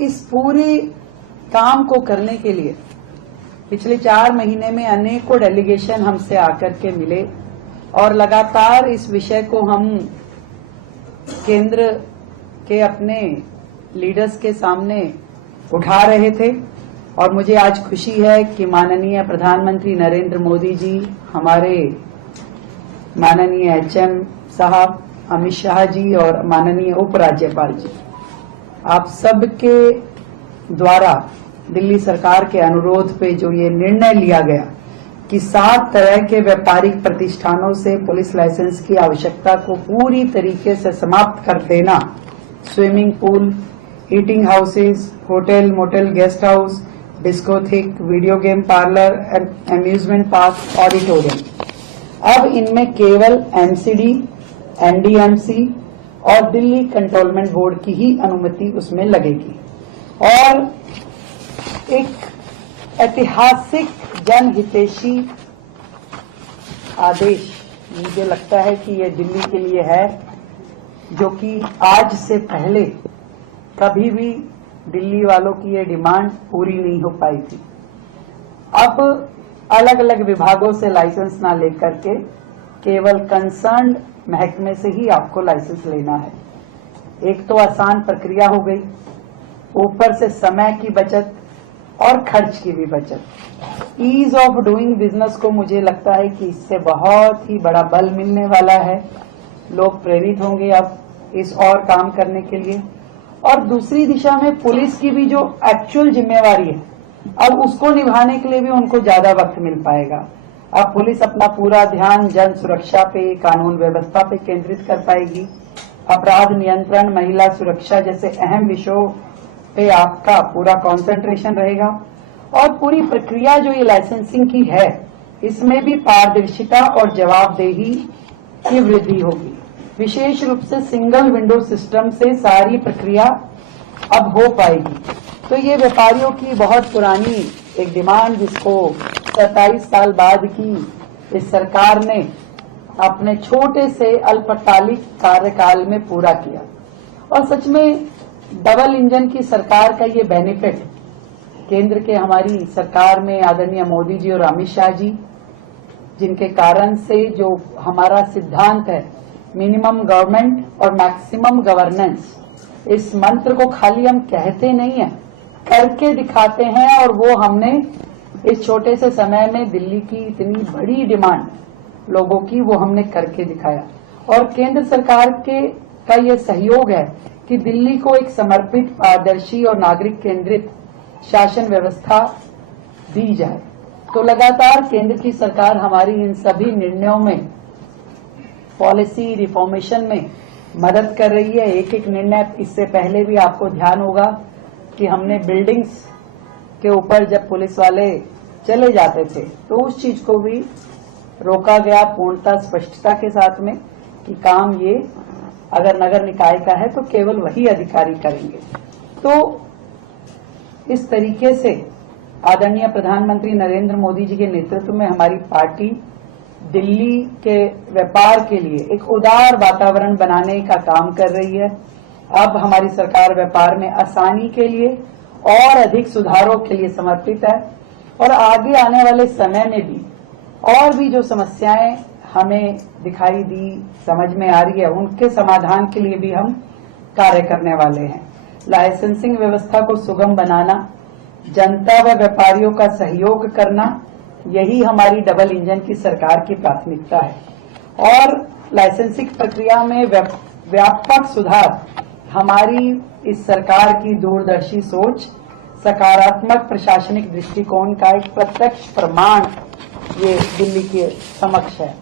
इस पूरे काम को करने के लिए पिछले 4 महीने में अनेकों डेलीगेशन हमसे आकर के मिले और लगातार इस विषय को हम केंद्र के अपने लीडर्स के सामने उठा रहे थे। और मुझे आज खुशी है कि माननीय प्रधानमंत्री नरेंद्र मोदी जी, हमारे माननीय एचएम साहब अमित शाह जी और माननीय उपराज्यपाल जी, आप सबके द्वारा दिल्ली सरकार के अनुरोध पे जो ये निर्णय लिया गया कि 7 तरह के व्यापारिक प्रतिष्ठानों से पुलिस लाइसेंस की आवश्यकता को पूरी तरीके से समाप्त कर देना, swimming pool, eating houses, hotel, motel, guest house, discotheque, video game parlour, amusement park, auditorium, अब इनमें केवल एमसीडी, एनडीएमसी और दिल्ली कंट्रोलमेंट बोर्ड की ही अनुमति उसमें लगेगी। और एक ऐतिहासिक जनहितैषी आदेश मुझे लगता है कि ये दिल्ली के लिए है, जो कि आज से पहले कभी भी दिल्ली वालों की ये डिमांड पूरी नहीं हो पाई थी। अब अलग अलग विभागों से लाइसेंस ना लेकर के केवल कंसर्न्ड महकमे से ही आपको लाइसेंस लेना है। एक तो आसान प्रक्रिया हो गई, ऊपर से समय की बचत और खर्च की भी बचत। ईज ऑफ डूइंग बिजनेस को मुझे लगता है कि इससे बहुत ही बड़ा बल मिलने वाला है। लोग प्रेरित होंगे अब इस और काम करने के लिए। और दूसरी दिशा में पुलिस की भी जो एक्चुअल जिम्मेवारी है, अब उसको निभाने के लिए भी उनको ज्यादा वक्त मिल पाएगा। अब पुलिस अपना पूरा ध्यान जन सुरक्षा पे, कानून व्यवस्था पे केंद्रित कर पाएगी। अपराध नियंत्रण, महिला सुरक्षा जैसे अहम विषयों पे आपका पूरा कंसंट्रेशन रहेगा। और पूरी प्रक्रिया जो ये लाइसेंसिंग की है, इसमें भी पारदर्शिता और जवाबदेही की वृद्धि होगी। विशेष रूप से सिंगल विंडो सिस्टम से सारी प्रक्रिया अब हो पाएगी। तो ये व्यापारियों की बहुत पुरानी एक डिमांड, जिसको 27 साल बाद की इस सरकार ने अपने छोटे से अल्पकालिक कार्यकाल में पूरा किया। और सच में डबल इंजन की सरकार का ये बेनिफिट केंद्र के हमारी सरकार में आदरणीय मोदी जी और अमित शाह जी, जिनके कारण से जो हमारा सिद्धांत है मिनिमम गवर्नमेंट और मैक्सिमम गवर्नेंस, इस मंत्र को खाली हम कहते नहीं है, करके दिखाते हैं। और वो हमने इस छोटे से समय में दिल्ली की इतनी बड़ी डिमांड लोगों की, वो हमने करके दिखाया। और केंद्र सरकार का ये सहयोग है कि दिल्ली को एक समर्पित, पारदर्शी और नागरिक केंद्रित शासन व्यवस्था दी जाए। तो लगातार केंद्र की सरकार हमारी इन सभी निर्णयों में, पॉलिसी रिफॉर्मेशन में मदद कर रही है। एक एक निर्णय, इससे पहले भी आपको ध्यान होगा कि हमने बिल्डिंग्स के ऊपर जब पुलिस वाले चले जाते थे तो उस चीज को भी रोका गया पूर्णतः स्पष्टता के साथ में कि काम ये अगर नगर निकाय का है तो केवल वही अधिकारी करेंगे। तो इस तरीके से आदरणीय प्रधानमंत्री नरेंद्र मोदी जी के नेतृत्व में हमारी पार्टी दिल्ली के व्यापार के लिए एक उदार वातावरण बनाने का काम कर रही है। अब हमारी सरकार व्यापार में आसानी के लिए और अधिक सुधारों के लिए समर्पित है। और आगे आने वाले समय में भी और भी जो समस्याएं हमें दिखाई दी, समझ में आ रही है, उनके समाधान के लिए भी हम कार्य करने वाले हैं। लाइसेंसिंग व्यवस्था को सुगम बनाना, जनता व व्यापारियों का सहयोग करना, यही हमारी डबल इंजन की सरकार की प्राथमिकता है। और लाइसेंसिंग प्रक्रिया में व्यापक सुधार हमारी इस सरकार की दूरदर्शी सोच, सकारात्मक प्रशासनिक दृष्टिकोण का एक प्रत्यक्ष प्रमाण ये दिल्ली के समक्ष है।